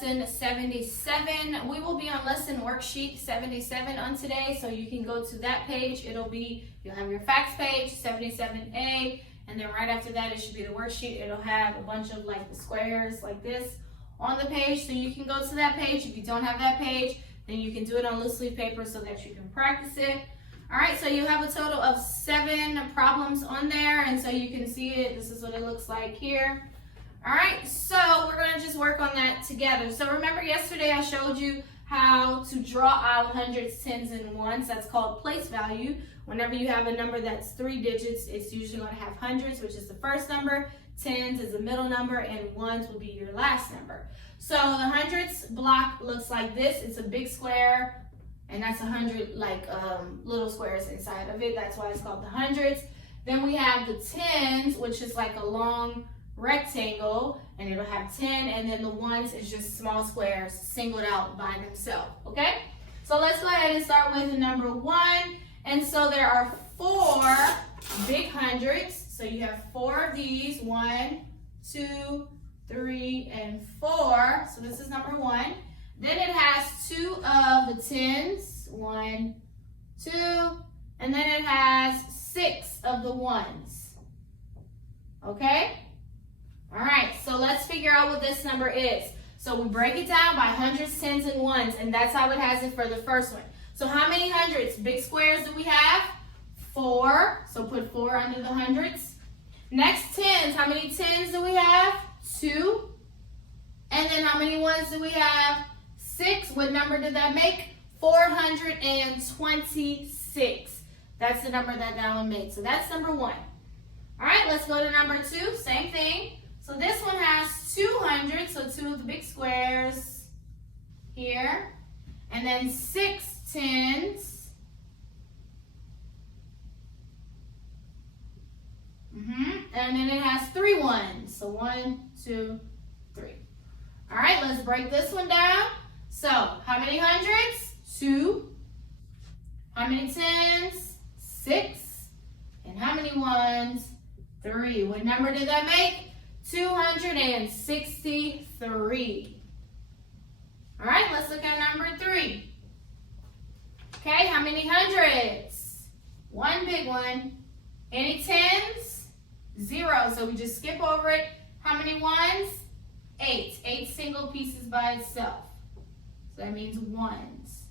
lesson 77. We will be on lesson worksheet 77 on today, so you can go to that page. You'll have your facts page, 77A, and then right after that, it should be the worksheet. It'll have a bunch of like the squares like this on the page, so you can go to that page. If you don't have that page, then you can do it on loose leaf paper so that you can practice it. All right, so you have a total of 7 problems on there, and so you can see it. This is what it looks like here. All right, so we're gonna just work on that together. So remember yesterday I showed you how to draw out hundreds, tens, and ones. That's called place value. Whenever you have a number that's 3 digits, it's usually gonna have hundreds, which is the first number, tens is the middle number, and ones will be your last number. So the hundreds block looks like this. It's a big square, and that's 100 like little squares inside of it. That's why it's called the hundreds. Then we have the tens, which is like a long rectangle, and it'll have 10, and then the ones is just small squares singled out by themselves. Okay, so let's go ahead and start with the number 1. And so there are 4 big hundreds, so you have 4 of these, 1, 2, 3, and 4. So this is number 1. Then it has 2 of the tens, 1, 2, and then it has 6 of the ones. Okay? All right, so let's figure out what this number is. So we break it down by hundreds, tens, and ones, and that's how it has it for the first one. So how many hundreds? Big squares do we have? 4, so put 4 under the hundreds. Next, tens. How many tens do we have? 2. And then how many ones do we have? 6. What number did that make? 426. That's the number that one made. So that's number 1. All right, let's go to number 2. Same thing. So this one has 200, so 2 of the big squares here, and then 6 tens, and then it has 3 ones, so 1, 2, 3. All right, let's break this one down. So how many hundreds? 2. How many tens? 6. And how many ones? 3. What number did that make? 263. All right, let's look at number 3. Okay, how many hundreds? 1 big one. Any tens? 0, so we just skip over it. How many ones? 8. 8 single pieces by itself. So that means ones.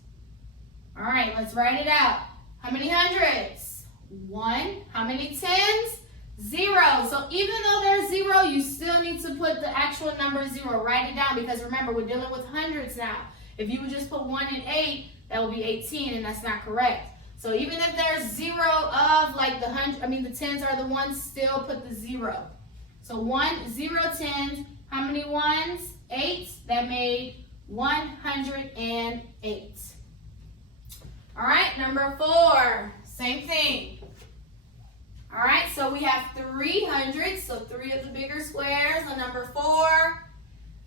All right, let's write it out. How many hundreds? 1. How many tens? 0. So even though there's 0, you still need to put the actual number 0. Write it down, because remember, we're dealing with hundreds now. If you would just put 1 and 8, that would be 18, and that's not correct. So even if there's 0 of like the tens are the ones, still put the 0. So 1, 0 tens. How many ones? 8. That made 108. All right, number 4. Same thing. All right, so we have 300, so 3 of the bigger squares on number 4.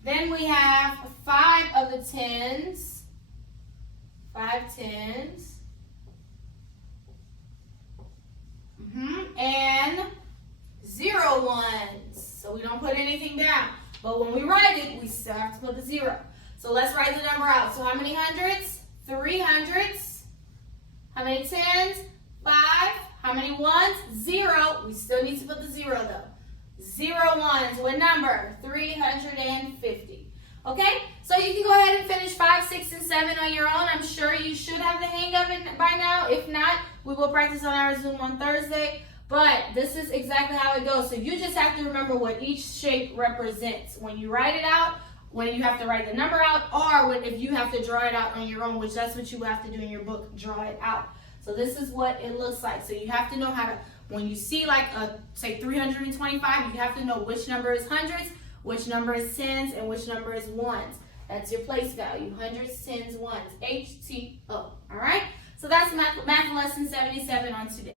Then we have 5 of the tens, 5 tens, and 0 ones. So we don't put anything down, but when we write it, we still have to put the 0. So let's write the number out. So how many hundreds? 3 hundreds. How many tens? 5. How many ones? 0. We still need to put the 0 though. 0 ones. What number? 350. Okay? So you can go ahead and finish 5, 6, and 7 on your own. I'm sure you should have the hang of it by now. If not, we will practice on our Zoom on Thursday. But this is exactly how it goes. So you just have to remember what each shape represents. When you write it out, when you have to write the number out, or if you have to draw it out on your own, which that's what you will have to do in your book, draw it out. So this is what it looks like. So you have to know how to, when you see like say 325, you have to know which number is hundreds, which number is tens, and which number is ones. That's your place value, hundreds, tens, ones, HTO. All right? So that's math lesson 77 on today.